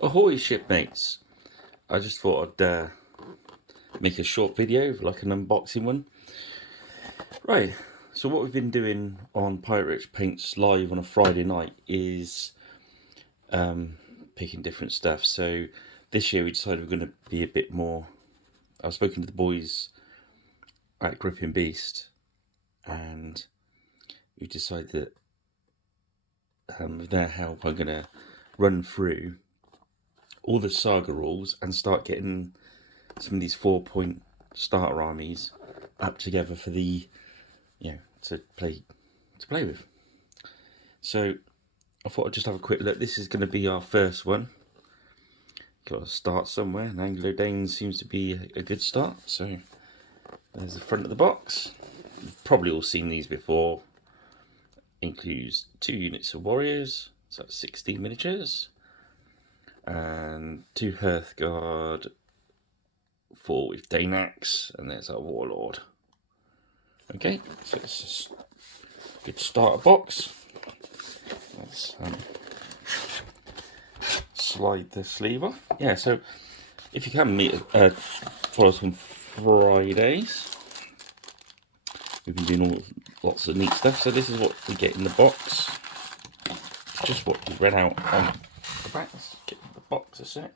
Ahoy shipmates! I just thought I'd make a short video, like an unboxing one. Right, so what we've been doing on Pirate Rich Paints live on a Friday night is picking different stuff. So this year we decided we're going to be a bit more... I've spoken to the boys at Gripping Beast and we decided that with their help I'm going to run through all the Saga rules and start getting some of these 4-point starter armies up together for the to play with. So I thought I'd just have a quick look. This is going to be our first one. Got to start somewhere, and Anglo Danish seems to be a good start. So there's the front of the box. You've probably all seen these before. Includes 2 units of warriors, so that's 16 miniatures, and 2 Hearthguard, 4 with Danax, and there's our Warlord. Okay, so it's a good starter box. Let's slide the sleeve off. Yeah, so if you can follow us on Fridays, we've been doing lots of neat stuff. So this is what we get in the box. Just what we read out on the back. Let's get the box a sec.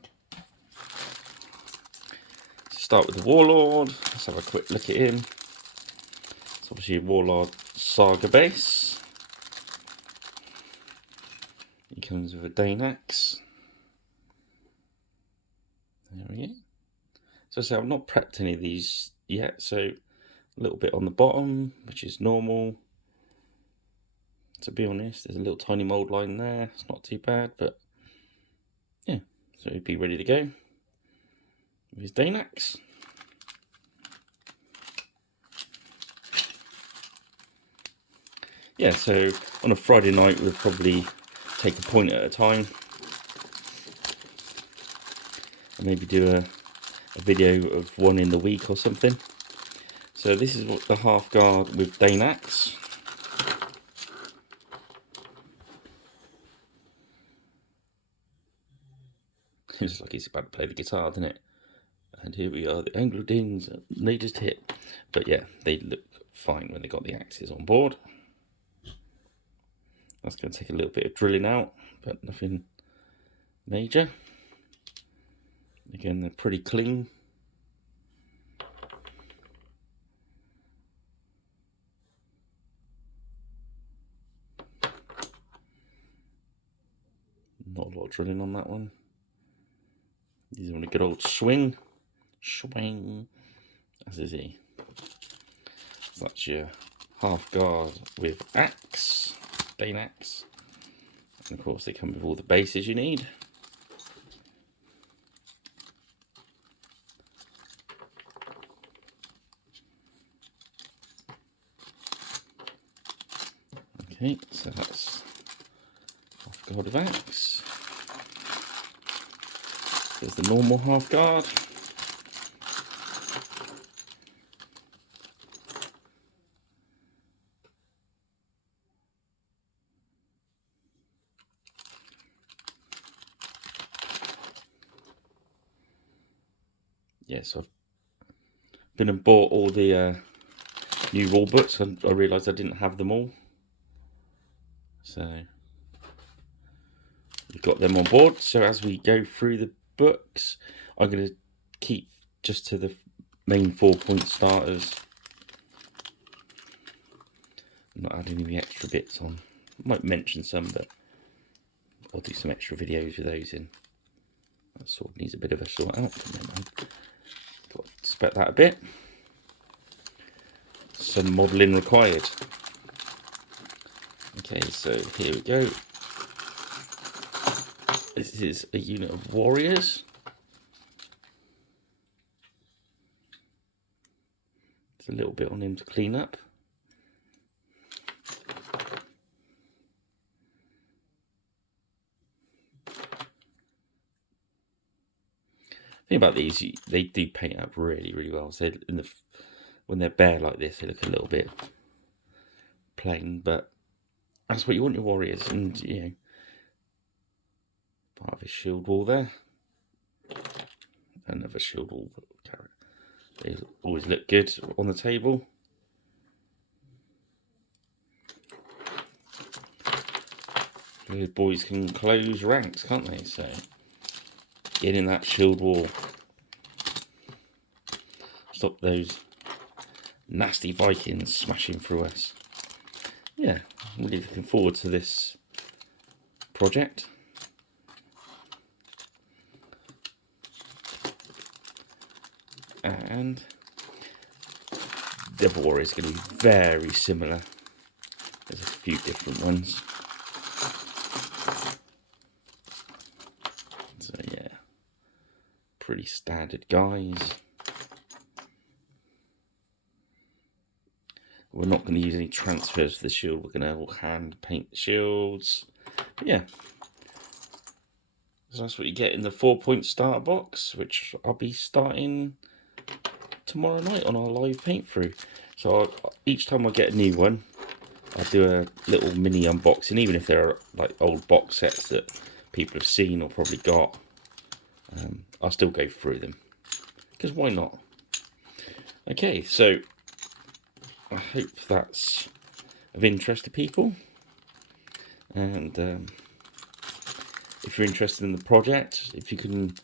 Start with the Warlord. Let's have a quick look at him. It's obviously a Warlord Saga base. He comes with a Danax. There we go. So I say I've not prepped any of these yet, so a little bit on the bottom, which is normal. To be honest, there's a little tiny mould line there. It's not too bad, but yeah, so he'd be ready to go with his Danax. Yeah, so on a Friday night we'll probably take a point at a time and maybe do a video of one in the week or something. So this is what the half guard with Danax. It's like he's about to play the guitar, doesn't it? And here we are, the Anglo Danish latest hit. But yeah, they look fine when they got the axes on board. That's going to take a little bit of drilling out, but nothing major. Again, they're pretty clean. Not a lot of drilling on that one. These are on a good old swing. As is he. So that's your half guard with axe, Danax. And of course they come with all the bases you need. Okay, so that's half guard of axe. There's the normal half guard. Yes, I've been and bought all the new rule books, and I realised I didn't have them all. So we've got them on board. So as we go through the books, I'm going to keep just to the main 4-point starters. I'm not adding any extra bits on. I might mention some, but I'll do some extra videos with those in. That sword needs a bit of a sort out. Got to spec that a bit. Some modelling required. Okay, so here we go. This is a unit of warriors. There's a little bit on him to clean up. The thing about these, they do paint up really, really well. So when they're bare like this, they look a little bit plain, but that's what you want your warriors. And Part of his shield wall there. Another shield wall carrot. They always look good on the table. The boys can close ranks, can't they? So get in that shield wall. Stop those nasty Vikings smashing through us. Yeah, I'm really looking forward to this project. And the other warrior is going to be very similar. There's a few different ones. So yeah, pretty standard guys. We're not going to use any transfers for the shield. We're going to hand paint the shields. But yeah, so that's what you get in the 4-point starter box, which I'll be starting tomorrow night on our live paint through. So each time I get a new one, I'll do a little mini unboxing, even if they're like old box sets that people have seen or probably got. I'll still go through them, because why not? Okay, so I hope that's of interest to people, and if you're interested in the project, if you can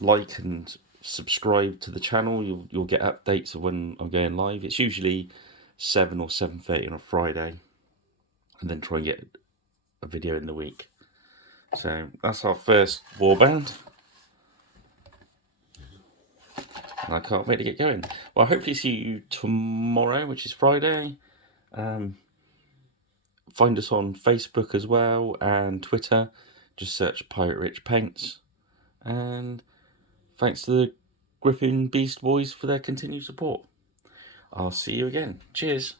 like and subscribe to the channel, you'll get updates of when I'm going live. It's usually 7 or 7:30 on a Friday, and then try and get a video in the week. So that's our first warband, and I can't wait to get going. Well, hopefully see you tomorrow, which is Friday. Find us on Facebook as well and Twitter. Just search Pirate Rich Paints. And thanks to the Gripping Beast boys for their continued support. I'll see you again. Cheers.